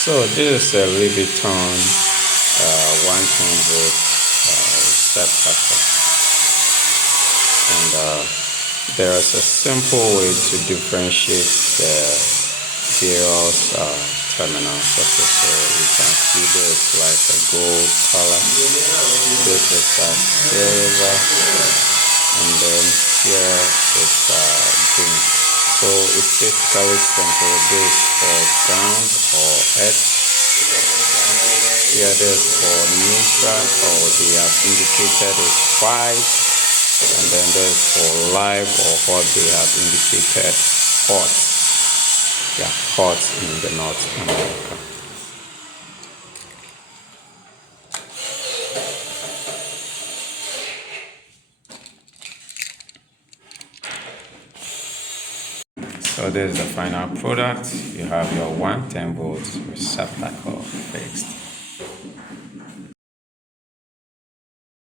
So this is a Leviton 110 volt receptacle, and there is a simple way to differentiate the various terminals. Okay, so you can see this like a gold color. This is a silver, and then here is green. So it's basically simple. This for ground or earth. Here this for neutral, or they have indicated is white, and then this for live, or what they have indicated hot. Yeah, hot in the North America. So this is the final product. You have your 110 volt receptacle fixed.